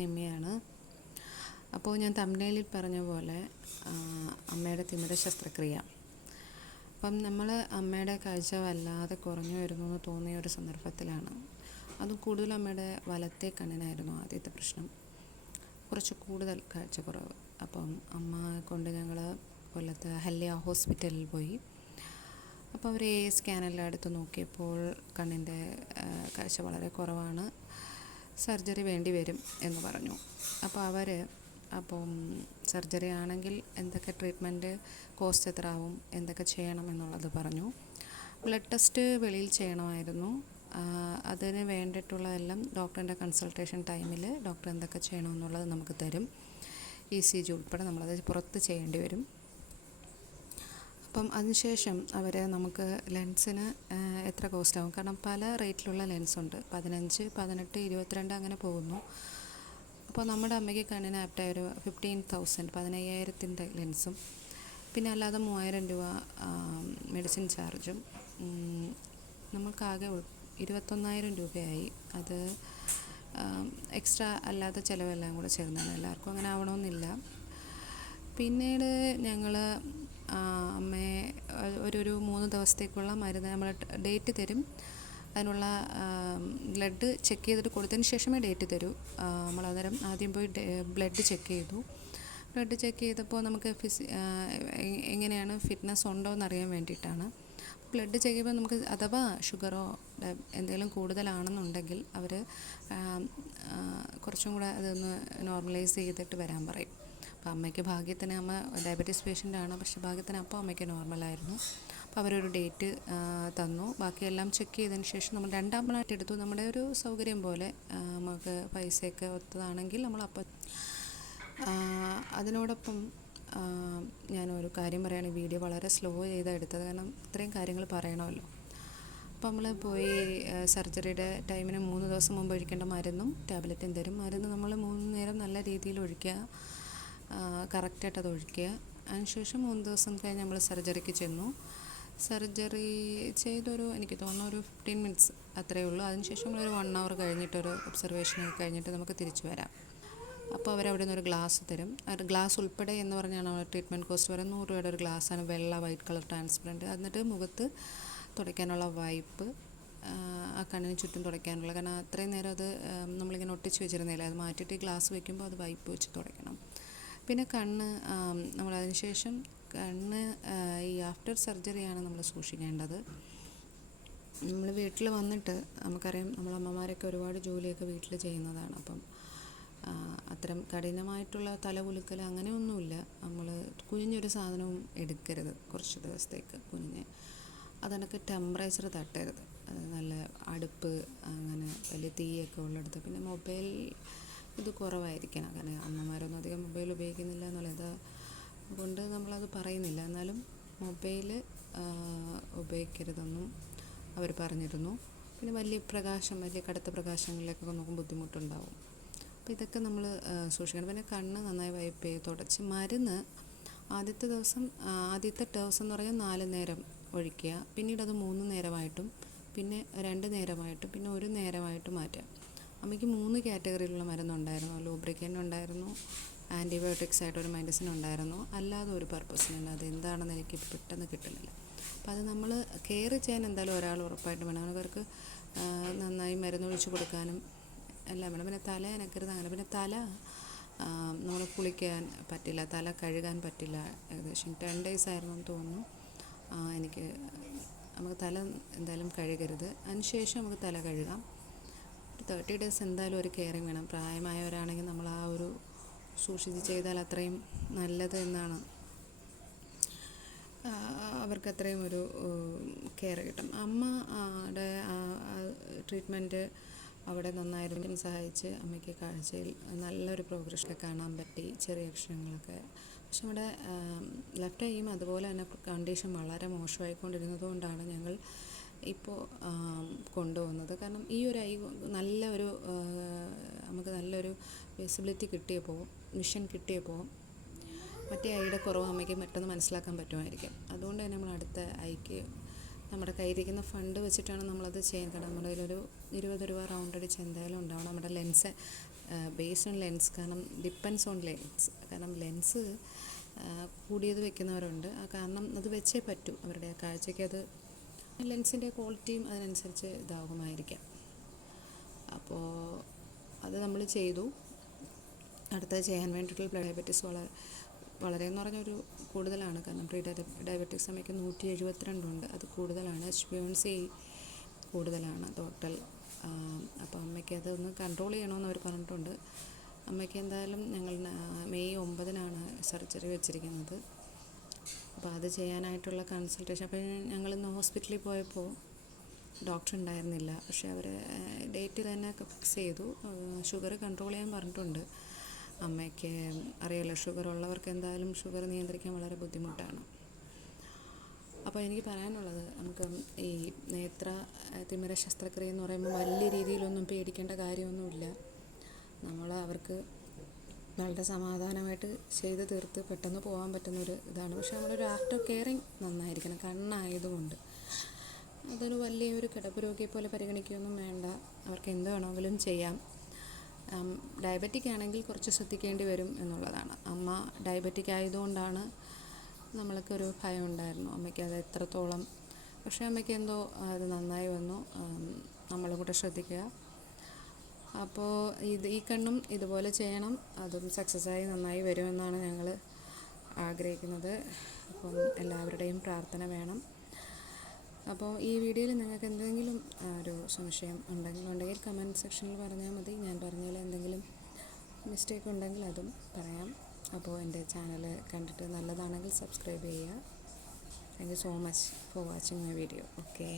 നിമ്മിയാണ്. അപ്പോൾ ഞാൻ തംബ്നെയിലിൽ പറഞ്ഞ പോലെ അമ്മയുടെ തിമിര ശസ്ത്രക്രിയ. അപ്പം നമ്മൾ അമ്മയുടെ കാഴ്ച വല്ലാതെ കുറഞ്ഞു വരുന്നു എന്ന് തോന്നിയ ഒരു സന്ദർഭത്തിലാണ്. അതും കൂടുതൽ അമ്മയുടെ വലത്തെ കണ്ണിനായിരുന്നു ആദ്യത്തെ പ്രശ്നം, കുറച്ച് കൂടുതൽ കാഴ്ചക്കുറവ്. അപ്പം അമ്മ കൊണ്ട് ഞങ്ങൾ കൊല്ലത്ത് ഹല്ലിയ ഹോസ്പിറ്റലിൽ പോയി. അപ്പോൾ അവർ സ്കാനെല്ലാം എടുത്ത് നോക്കിയപ്പോൾ കണ്ണിൻ്റെ കാഴ്ച വളരെ കുറവാണ്, സർജറി വേണ്ടി വരും എന്ന് പറഞ്ഞു. അപ്പം സർജറി ആണെങ്കിൽ എന്തൊക്കെ ട്രീറ്റ്മെൻറ്റ്, കോസ്റ്റ് എത്ര ആവും, എന്തൊക്കെ ചെയ്യണം എന്നുള്ളത് പറഞ്ഞു. ബ്ലഡ് ടെസ്റ്റ് വെളിയിൽ ചെയ്യണമായിരുന്നു. അതിന് വേണ്ടിയിട്ടുള്ളതെല്ലാം ഡോക്ടറിൻ്റെ കൺസൾട്ടേഷൻ ടൈമിൽ ഡോക്ടർ എന്തൊക്കെ ചെയ്യണമെന്നുള്ളത് നമുക്ക് തരും. ECG ഉൾപ്പെടെ നമ്മളത് പുറത്ത് ചെയ്യേണ്ടി വരും. അപ്പം അതിനുശേഷം അവർ നമുക്ക് ലെൻസിന് എത്ര കോസ്റ്റ് ആവും, കാരണം പല റേറ്റിലുള്ള ലെൻസുണ്ട്, 15, 18, 22 അങ്ങനെ പോകുന്നു. അപ്പോൾ നമ്മുടെ അമ്മയ്ക്ക് കണ്ണിന് ആപ്റ്റായ ഒരു 15,000, 15,000 ലെൻസും പിന്നെ അല്ലാതെ 3,000 രൂപ മെഡിസിൻ ചാർജും നമുക്കാകെ 21,000 രൂപയായി. അത് എക്സ്ട്രാ അല്ലാത്ത ചിലവെല്ലാം കൂടെ ചേർന്നാണ്. എല്ലാവർക്കും അങ്ങനെ ആവണമെന്നില്ല. പിന്നീട് ഞങ്ങൾ അമ്മയെ ഒരു 3 ദിവസത്തേക്കുള്ള മരുന്ന് നമ്മൾ ഡേറ്റ് തരും. അതിനുള്ള ബ്ലഡ് ചെക്ക് ചെയ്തിട്ട് കൊടുത്തതിന് ശേഷമേ ഡേറ്റ് തരൂ. നമ്മളന്നേരം ആദ്യം പോയി ബ്ലഡ് ചെക്ക് ചെയ്തു. ബ്ലഡ് ചെക്ക് ചെയ്തപ്പോൾ നമുക്ക് എങ്ങനെയാണ് ഫിറ്റ്നസ് ഉണ്ടോ എന്നറിയാൻ വേണ്ടിയിട്ടാണ്. ബ്ലഡ് ചെക്ക് ചെയ്യുമ്പോൾ നമുക്ക് അഥവാ ഷുഗറോ എന്തെങ്കിലും കൂടുതലാണെന്നുണ്ടെങ്കിൽ അവർ കുറച്ചും കൂടെ അതൊന്ന് നോർമലൈസ് ചെയ്തിട്ട് വരാൻ പറയും. അപ്പോൾ അമ്മയ്ക്ക് ഭാഗ്യത്തിന്, അമ്മ ഡയബറ്റീസ് പേഷ്യൻ്റാണ്, പക്ഷേ ഭാഗ്യത്തിന് അപ്പോൾ അമ്മയ്ക്ക് നോർമലായിരുന്നു. അപ്പോൾ അവരൊരു ഡേറ്റ് തന്നു. ബാക്കിയെല്ലാം ചെക്ക് ചെയ്തതിന് ശേഷം നമ്മൾ 2ാം പ്ലാറ്റ് എടുത്തു. നമ്മുടെ ഒരു സൗകര്യം പോലെ നമുക്ക് പൈസയൊക്കെ ഒത്തതാണെങ്കിൽ നമ്മളപ്പോൾ. അതിനോടൊപ്പം ഞാനൊരു കാര്യം പറയുകയാണെങ്കിൽ, വീഡിയോ വളരെ സ്ലോ ചെയ്താണ് എടുത്തത്, കാരണം ഇത്രയും കാര്യങ്ങൾ പറയണമല്ലോ. അപ്പോൾ നമ്മൾ പോയി സർജറിയുടെ ടൈമിന് 3 ദിവസം മുമ്പ് ഒഴിക്കേണ്ട മരുന്നും ടാബ്ലറ്റും തരും. മരുന്ന് നമ്മൾ 3 നേരം നല്ല രീതിയിൽ ഒഴിക്കുക, കറക്റ്റായിട്ട് അത് ഒഴിക്കുക. അതിനുശേഷം 3 ദിവസം കഴിഞ്ഞ് നമ്മൾ സർജറിക്ക് ചെന്നു. സർജറി ചെയ്തൊരു, എനിക്ക് തോന്നുന്നു ഒരു 15 മിനിറ്റ്സ് അത്രയേ ഉള്ളൂ. അതിനുശേഷം നമ്മളൊരു 1 hour കഴിഞ്ഞിട്ടൊരു ഒബ്സർവേഷനൊക്കെ കഴിഞ്ഞിട്ട് നമുക്ക് തിരിച്ചു വരാം. അപ്പോൾ അവരവിടെ നിന്ന് ഒരു ഗ്ലാസ് തരും. ഗ്ലാസ് ഉൾപ്പെടെ എന്ന് പറഞ്ഞാണ് നമ്മൾ ട്രീറ്റ്മെൻറ്റ് കോസ്റ്റ് വരെ 100 രൂപയുടെ ഒരു ഗ്ലാസ്സാണ്, വെള്ള വൈറ്റ് കളർ ട്രാൻസ്പെറൻറ്റ്. എന്നിട്ട് മുഖത്ത് തുടയ്ക്കാനുള്ള വൈപ്പ്, ആ കണ്ണിന് ചുറ്റും തുടയ്ക്കാനുള്ള, കാരണം അത്രയും നേരം അത് നമ്മളിങ്ങനെ ഒട്ടിച്ച് വെച്ചിരുന്നില്ല, അത് മാറ്റിയിട്ട് ഗ്ലാസ് വയ്ക്കുമ്പോൾ അത് വൈപ്പ് വെച്ച് തുടയ്ക്കണം. പിന്നെ കണ്ണ് നമ്മളതിന് ശേഷം കണ്ണ് ഈ ആഫ്റ്റർ സർജറിയാണ് നമ്മൾ സൂക്ഷിക്കേണ്ടത്. നമ്മൾ വീട്ടിൽ വന്നിട്ട് നമുക്കറിയാം, നമ്മളമ്മമാരൊക്കെ ഒരുപാട് ജോലിയൊക്കെ വീട്ടിൽ ചെയ്യുന്നതാണ്. അപ്പം അത്തരം കഠിനമായിട്ടുള്ള തലകുലുക്കൽ അങ്ങനെയൊന്നുമില്ല. നമ്മൾ കുനിഞ്ഞൊരു സാധനവും എടുക്കരുത് കുറച്ച് ദിവസത്തേക്ക്, കുനിഞ്ഞ്. അതിനൊക്കെ ടെമ്പറേച്ചർ തട്ടരുത്, അത് നല്ല അടുപ്പ് അങ്ങനെ വലിയ തീയൊക്കെ ഉള്ളിടത്ത്. പിന്നെ മൊബൈൽ ഇത് കുറവായിരിക്കണം, കാരണം അമ്മമാരൊന്നും അധികം മൊബൈൽ ഉപയോഗിക്കുന്നില്ല എന്നുള്ളത് കൊണ്ട് നമ്മളത് പറയുന്നില്ല. എന്നാലും മൊബൈൽ ഉപയോഗിക്കരുതെന്നും അവർ പറഞ്ഞിരുന്നു. പിന്നെ വലിയ കടുത്ത പ്രകാശങ്ങളിലേക്കൊക്കെ നോക്കുമ്പോൾ ബുദ്ധിമുട്ടുണ്ടാവും. അപ്പോൾ ഇതൊക്കെ നമ്മൾ സൂക്ഷിക്കണം. പിന്നെ കണ്ണ് നന്നായി വൈപ്പ് ചെയ്ത് തുടച്ച്, മരുന്ന് ആദ്യത്തെ ദിവസം എന്ന് പറഞ്ഞാൽ 4 നേരം ഒഴിക്കുക. പിന്നീട് അത് 3 നേരമായിട്ടും പിന്നെ 2 നേരമായിട്ടും പിന്നെ 1 നേരമായിട്ടും മാറ്റുക. അമ്മയ്ക്ക് 3 കാറ്റഗറിയിലുള്ള മരുന്നുണ്ടായിരുന്നു. ലൂബ്രിക്കൻ്റ് ഉണ്ടായിരുന്നു, ആൻറ്റിബയോട്ടിക്സ് ആയിട്ടൊരു മെഡിസിൻ ഉണ്ടായിരുന്നു, അല്ലാതെ ഒരു പർപ്പസിനല്ല. അത് എന്താണെന്ന് എനിക്ക് പെട്ടെന്ന് കിട്ടുന്നില്ല. അപ്പോൾ അത് നമ്മൾ കെയർ ചെയ്യാൻ എന്തായാലും ഒരാൾ ഉറപ്പായിട്ട് വേണം. അവർക്ക് നന്നായി മരുന്നൊഴിച്ച് കൊടുക്കാനും എല്ലാം വേണം. പിന്നെ തല അനക്കരുത് അങ്ങനെ. പിന്നെ തല നമ്മൾ കുളിക്കാൻ പറ്റില്ല, തല കഴുകാൻ പറ്റില്ല. ഏകദേശം 10 days ആയിരുന്നു എന്ന് തോന്നുന്നു. നമുക്ക് തല എന്തായാലും കഴുകരുത്. അതിനുശേഷം നമുക്ക് തല കഴുകാം. 30 days എന്തായാലും ഒരു കെയറിങ് വേണം. പ്രായമായവരാണെങ്കിൽ നമ്മൾ ആ ഒരു സൂക്ഷിച്ച് ചെയ്താൽ അത്രയും നല്ലത് എന്നാണ്, അവർക്ക് അത്രയും ഒരു കെയർ കിട്ടും. അമ്മയുടെ ട്രീറ്റ്മെൻറ്റ് അവിടെ നന്നായിരുന്നു, സഹായിച്ച് അമ്മയ്ക്ക് കാഴ്ചയിൽ നല്ലൊരു പ്രോഗ്രഷനൊക്കെ കാണാൻ പറ്റി, ചെറിയ അക്ഷരങ്ങളൊക്കെ. പക്ഷെ നമ്മുടെ ലെഫ്റ്റ് ഐയും അതുപോലെ തന്നെ കണ്ടീഷൻ വളരെ മോശമായിക്കൊണ്ടിരുന്നത് കൊണ്ടാണ് ഞങ്ങൾ ഇപ്പോൾ കൊണ്ടുപോകുന്നത്. കാരണം ഈ ഒരു ഐ നമുക്ക് നല്ലൊരു വിസിബിലിറ്റി കിട്ടിയപ്പോൾ, വിഷൻ കിട്ടിയപ്പോൾ മറ്റേ ഐയുടെ കുറവ് അമ്മയ്ക്ക് പെട്ടെന്ന് മനസ്സിലാക്കാൻ പറ്റുമായിരിക്കും. അതുകൊണ്ട് തന്നെ നമ്മൾ അടുത്ത ഐക്ക് നമ്മുടെ കയ്യിലിരിക്കുന്ന ഫണ്ട് വെച്ചിട്ടാണ് നമ്മളത് ചെയ്യുന്നത്. നമ്മുടെ കയ്യിലൊരു 20 രൂപ റൗണ്ട് അടിച്ച് എന്തായാലും ഉണ്ടാവണം. നമ്മുടെ ലെൻസ് ബേസ്ഡ് ഓൺ ലെൻസ്, കാരണം ഡിപ്പെൻസ് ഓൺ ലെൻസ്. കാരണം ലെൻസ് കൂടിയത് വെക്കുന്നവരുണ്ട്, കാരണം അത് വെച്ചേ പറ്റൂ, അവരുടെ കാഴ്ചയ്ക്ക് അത് ലെൻസിൻ്റെ ക്വാളിറ്റിയും അതിനനുസരിച്ച് ഇതാകുമായിരിക്കാം. അപ്പോൾ അത് നമ്മൾ ചെയ്തു. അടുത്തത് ചെയ്യാൻ വേണ്ടിയിട്ടുള്ള ഡയബറ്റീസ് വളരെ എന്ന് പറഞ്ഞൊരു കൂടുതലാണ്, കാരണം ഡയബറ്റിക്സ് അമ്മയ്ക്ക് 172 ഉണ്ട്, അത് കൂടുതലാണ്. HbA1c കൂടുതലാണ് ടോട്ടൽ. അപ്പോൾ അമ്മയ്ക്ക് അതൊന്ന് കൺട്രോൾ ചെയ്യണമെന്ന് അവർ പറഞ്ഞിട്ടുണ്ട്. അമ്മയ്ക്ക് എന്തായാലും ഞങ്ങൾ മെയ് 9-നാണ് സർജറി വെച്ചിരിക്കുന്നത്. അപ്പോൾ അത് ചെയ്യാനായിട്ടുള്ള കൺസൾട്ടേഷൻ. അപ്പോൾ ഞങ്ങളിന്ന് ഹോസ്പിറ്റലിൽ പോയപ്പോൾ ഡോക്ടർ ഉണ്ടായിരുന്നില്ല, പക്ഷേ അവർ ഡേറ്റ് തന്നെ ഫിക്സ് ചെയ്തു. ഷുഗർ കൺട്രോൾ ചെയ്യാൻ പറഞ്ഞിട്ടുണ്ട്. അമ്മയ്ക്ക് അറിയാലോ, ഷുഗർ ഉള്ളവർക്ക് എന്തായാലും ഷുഗർ നിയന്ത്രിക്കാൻ വളരെ ബുദ്ധിമുട്ടാണ്. അപ്പോൾ എനിക്ക് പറയാനുള്ളത്, നമുക്ക് ഈ നേത്ര തിമിര ശസ്ത്രക്രിയ എന്ന് പറയുമ്പോൾ വലിയ രീതിയിലൊന്നും പേടിക്കേണ്ട കാര്യമൊന്നുമില്ല. നമ്മൾ അവർക്ക് വളരെ സമാധാനമായിട്ട് ചെയ്ത് തീർത്ത് പെട്ടെന്ന് പോകാൻ പറ്റുന്നൊരു ഇതാണ്. പക്ഷേ നമ്മളൊരു ആഫ്റ്റർ കെയറിങ് നന്നായിരിക്കണം. കണ്ണായതുകൊണ്ട് അതൊരു വലിയൊരു കിടപ്പ് രോഗിയെ പോലെ പരിഗണിക്കുകയൊന്നും വേണ്ട, അവർക്ക് എന്ത് വേണമെങ്കിലും ചെയ്യാം. ഡയബറ്റിക് ആണെങ്കിൽ കുറച്ച് ശ്രദ്ധിക്കേണ്ടി വരും എന്നുള്ളതാണ്. അമ്മ ഡയബറ്റിക് ആയതുകൊണ്ടാണ് നമ്മൾക്കൊരു ഭയം ഉണ്ടായിരുന്നു അമ്മയ്ക്ക് അത് എത്രത്തോളം. പക്ഷേ അമ്മയ്ക്ക് എന്തോ അത് നന്നായി വന്നു. നമ്മളും കൂടെ ശ്രദ്ധിക്കുക. അപ്പോൾ ഈ കണ്ണും ഇതുപോലെ ചെയ്യണം, അതും സക്സസ്സായി നന്നായി വരുമെന്നാണ് ഞങ്ങൾ ആഗ്രഹിക്കുന്നത്. അപ്പം എല്ലാവരുടെയും പ്രാർത്ഥന വേണം. അപ്പോൾ ഈ വീഡിയോയിൽ നിങ്ങൾക്ക് എന്തെങ്കിലും ഒരു സംശയം ഉണ്ടെങ്കിൽ കമൻറ്റ് സെക്ഷനിൽ പറഞ്ഞാൽ മതി. ഞാൻ പറഞ്ഞതിൽ എന്തെങ്കിലും മിസ്റ്റേക്ക് ഉണ്ടെങ്കിൽ അതും പറയാം. അപ്പോൾ എൻ്റെ ചാനൽ കണ്ടിട്ട് നല്ലതാണെങ്കിൽ സബ്സ്ക്രൈബ് ചെയ്യുക. Thank you so much for watching my video. Okay.